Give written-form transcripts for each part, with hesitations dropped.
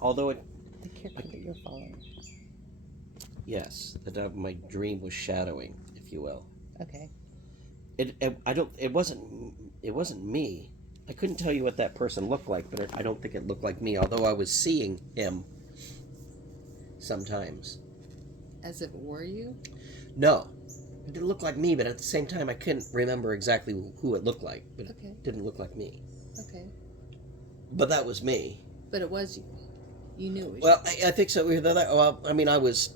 although it, The character that you're following. yes, that my dream was shadowing, if you will. Okay. I don't. It wasn't. It wasn't me. I couldn't tell you what that person looked like, but I don't think it looked like me. Although I was seeing him sometimes. As if it were you? No, it didn't look like me, but at the same time, I couldn't remember exactly who it looked like. But Okay. it didn't look like me. Okay. But that was me. But it was you. You knew it was Well, you. I think so. Well, I mean, I was.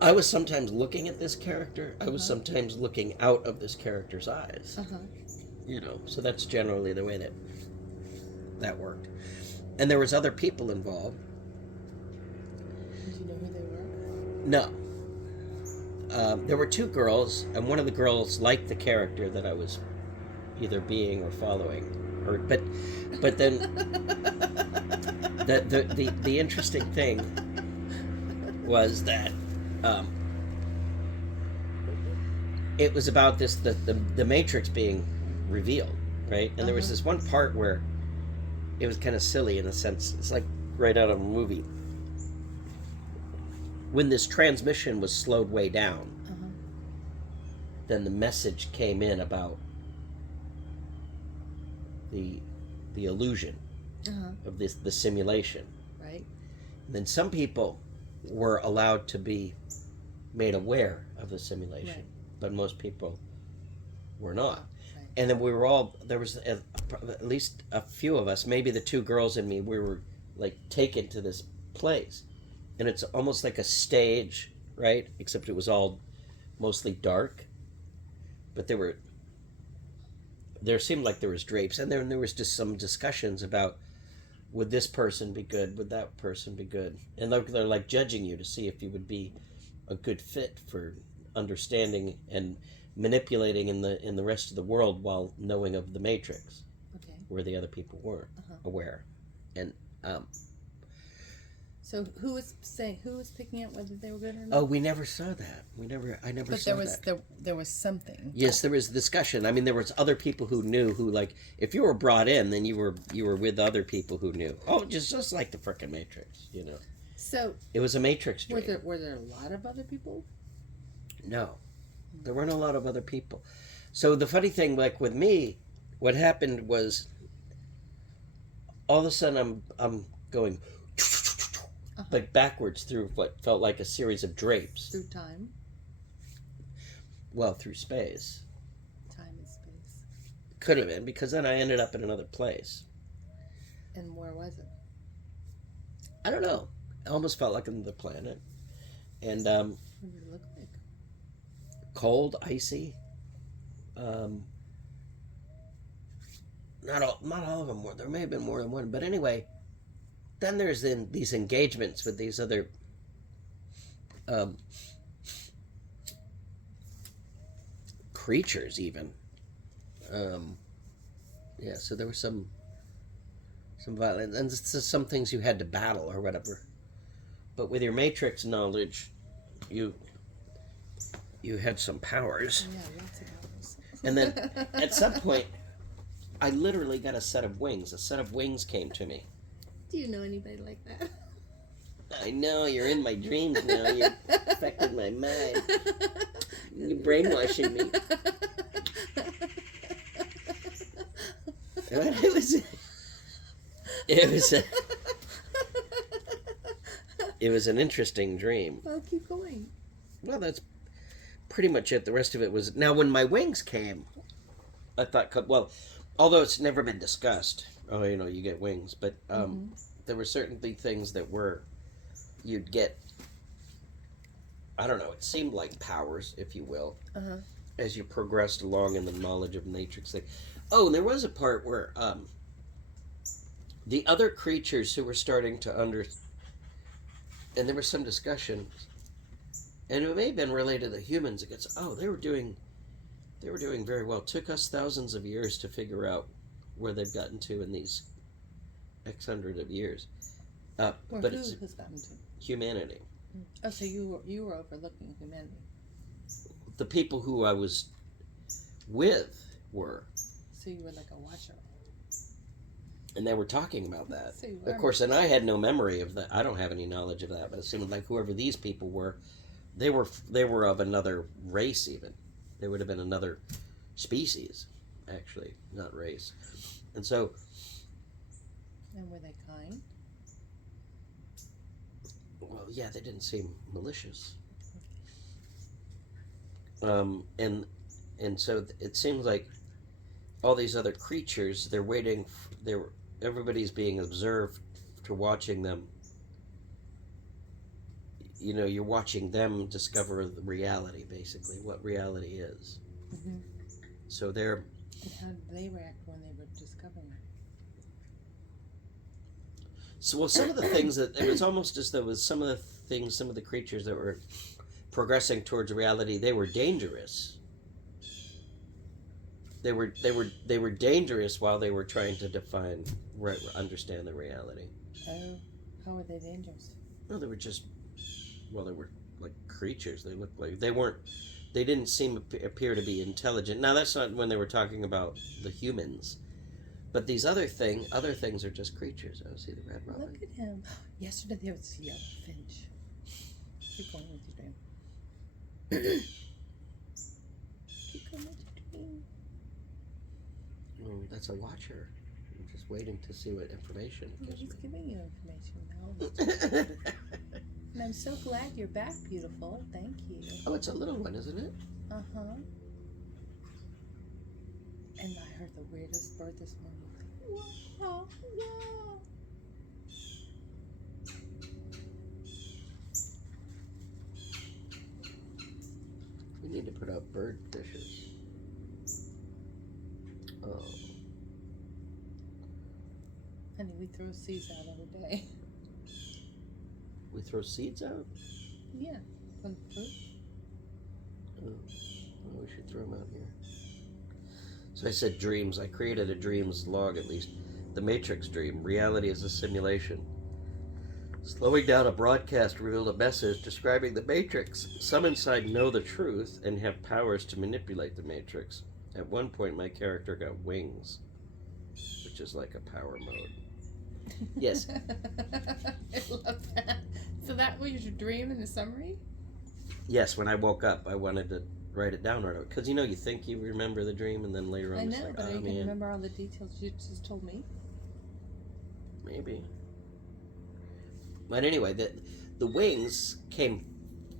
I was sometimes looking at this character. I was sometimes looking out of this character's eyes. Uh-huh. You know, so that's generally the way that worked. And there was other people involved. Did you know who they were? No. There were two girls, and one of the girls liked the character that I was either being or following. But then the interesting thing was that it was about the Matrix being revealed, right? And there was this one part where it was kind of silly in a sense. It's like right out of a movie. When this transmission was slowed way down, then the message came in about the illusion of the simulation. Right. And then some people were allowed to be made aware of the simulation, Right. but most people were not. Right. And then we were all, there was at least a few of us, maybe the two girls and me, we were like taken to this place. And it's almost like a stage, right? Except it was all mostly dark. But there seemed like there was drapes. And then there was just some discussions about, would this person be good? Would that person be good? And they're like judging you to see if you would be a good fit for understanding and manipulating in the rest of the world while knowing of the Matrix, Okay. where the other people weren't aware. And So who was picking out whether they were good or not? oh, we never saw that. I never But saw there was that. there was something. Yes, there was discussion. I mean, there was other people who knew who, like, if you were brought in, then you were with other people who knew. Oh, just like the frickin' Matrix, you know. So It was a Matrix dream. were there a lot of other people? No, there weren't a lot of other people. So the funny thing, like with me, what happened was, all of a sudden I'm going, like backwards through what felt like a series of drapes. Through time. Well, through space. Time and space. Could have been, because then I ended up in another place. And where was it? I don't know. It almost felt like another planet. And What did it look like? cold, icy. Not all of them were. There may have been more than one. But anyway, then there's these engagements with these other creatures, even. Yeah, so there was some violence, and some things you had to battle or whatever. But with your Matrix knowledge, you had some powers. Yeah, lots of others. And then at some point, I literally got a set of wings. A set of wings came to me. Do you know anybody like that? I know, you're in my dreams now. You affected my mind. You're brainwashing me. It was an interesting dream. Well, keep going. Well, that's pretty much it. The rest of it was, now when my wings came, I thought, well, although it's never been discussed, oh, you know, you get wings, but there were certainly things that you'd get, I don't know, it seemed like powers, if you will, as you progressed along in the knowledge of Matrix. Oh, and there was a part where the other creatures who were starting to and there was some discussion, and it may have been related to humans. It gets, oh, they were doing very well. It took us thousands of years to figure out where they've gotten to in these X hundred of years. Or but who it's has gotten to? humanity. Oh, so you were overlooking humanity. The people who I was with were. So you were like a watcher. And they were talking about that. So you Of are. course, and I had no memory of that. I don't have any knowledge of that, but it seemed like whoever these people were, they were of another race even. They would have been another species, actually, not race. And so, And were they kind? well, yeah, they didn't seem malicious. And so it seems like all these other creatures, they're waiting. Everybody's being observed to watching them. You know, you're watching them discover the reality, basically, what reality is. Mm-hmm. So they're And how did they react when they were discovering it? so well. Some of the things that it was almost as though with some of the things, some of the creatures that were progressing towards reality, they were dangerous. They were dangerous while they were trying to define, understand the reality. Oh, how were they dangerous? No, they were just, well, they were like creatures. They looked like they didn't appear to be intelligent. Now that's not when they were talking about the humans, but these other things are just creatures. Oh, see the red robin. Look at him. Yesterday there was a yellow finch. Keep going with your dream. Keep going with your dream. Oh, that's a watcher. I'm just waiting to see what information it Well, gives he's me. giving you information now. And I'm so glad you're back, beautiful. Thank you. Oh, it's a little one, isn't it? Uh-huh. And I heard the weirdest bird this morning. Wow, wow. We need to put out bird dishes. Oh, Honey, we throw seeds out every day. we throw seeds out? Yeah, from fruit. Oh, well, we should throw them out here. So I said dreams. I created a dreams log at least. The Matrix dream. Reality is a simulation. Slowing down a broadcast revealed a message describing the Matrix. Some inside know the truth and have powers to manipulate the Matrix. At one point, my character got wings, which is like a power mode. Yes. I love that. So that was your dream in the summary? Yes, when I woke up, I wanted to write it down right away. Because, you think you remember the dream, and then later on I it's know, like, but oh, I can man, remember all the details you just told me. maybe. But anyway, the wings came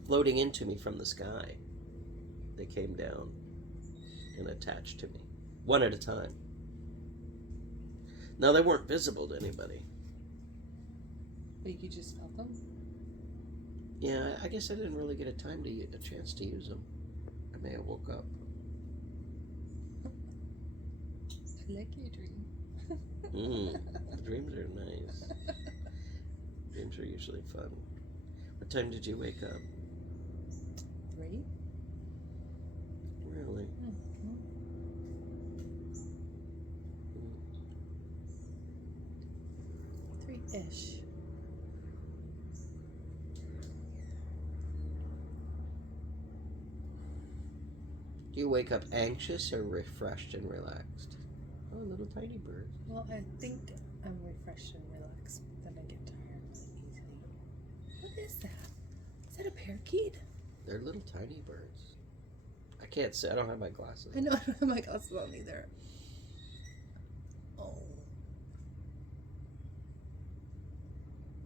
floating into me from the sky. They came down and attached to me, one at a time. Now, they weren't visible to anybody. But you just felt them? Yeah, I guess I didn't really get a chance to use them. I may have woke up. I like your dream. The dreams are nice. Dreams are usually fun. What time did you wake up? 3? Really? Mm-hmm. 3-ish. Do you wake up anxious or refreshed and relaxed? Oh, little tiny bird. Well, I think I'm refreshed and relaxed. Then I get tired really easily. What is that? Is that a parakeet? They're little tiny birds. I can't see. I don't have my glasses. I know, I don't have my glasses on either. Oh.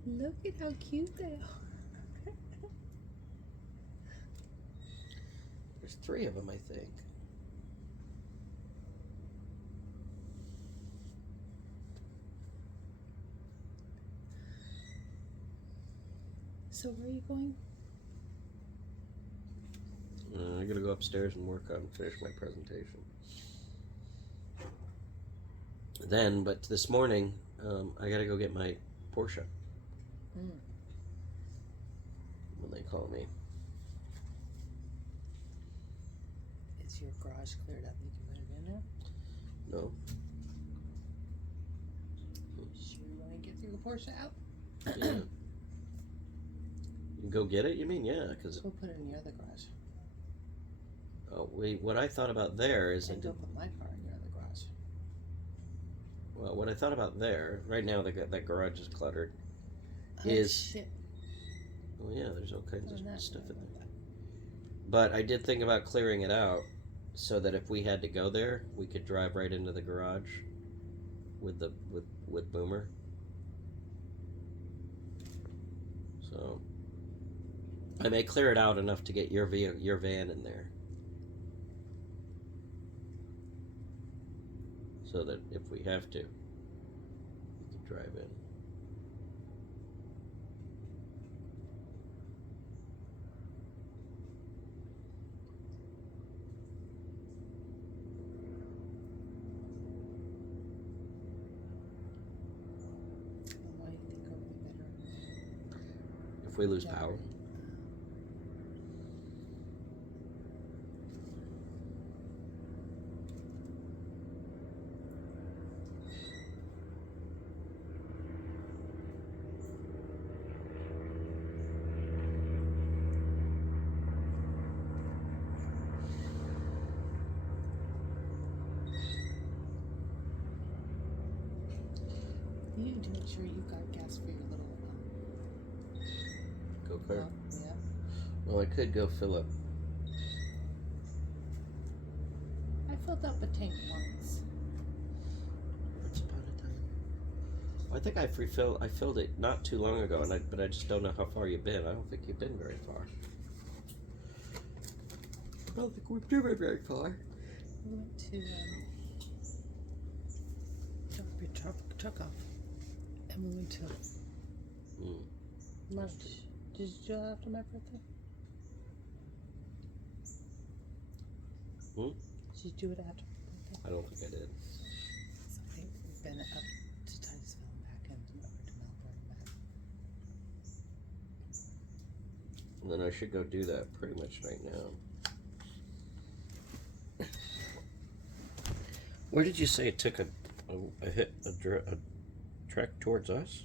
Look at how cute they are. There's 3 of them, I think. So where are you going? I gotta go upstairs and finish my presentation. But this morning, I gotta go get my Porsche. When they call me. Is your garage cleared up? You can put it in now? No. Sure you want to get your Porsche out? Yeah. You go get it? You mean, yeah, because Go put it in your other garage. what I thought about there is And go put my car in your other garage. Well, what I thought about there, right now that garage is cluttered. Oh, Is shit. Oh yeah, there's all kinds of Oh, that- stuff in there. But I did think about clearing it out so that if we had to go there, we could drive right into the garage with Boomer. So I may clear it out enough to get your van in there, so that if we have to, we can drive in. Why do you think it'll be better? If we lose Yeah. power. You need to make sure you've got gas for your little Go kart. pump. Yeah. Well, I could go fill up. I filled up a tank once. Once upon a time. I think I filled it not too long ago, but I just don't know how far you've been. I don't think you've been very far. I don't think we've driven very far. We went to drop your truck off, and we went to lunch. Did you do that after my birthday? Did you do it after my birthday? I don't think I did. So I think we've been up to Titusville and back and over to Melbourne and back. And then I should go do that pretty much right now. Where did you say it took a trek towards us?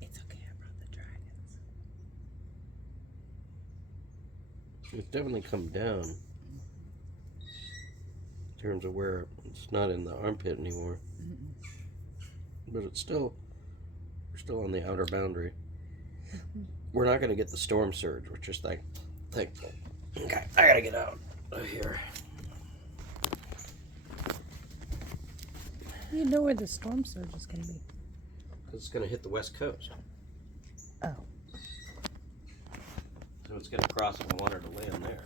It's okay, I brought the dragons. It's definitely come down in terms of where it's not in the armpit anymore. But it's still, we're still on the outer boundary. We're not going to get the storm surge, which is thankful. Okay, I gotta get out of here. You know where the storm surge is going to be. It's going to hit the west coast. Oh. So it's going to cross, and I want her to land there.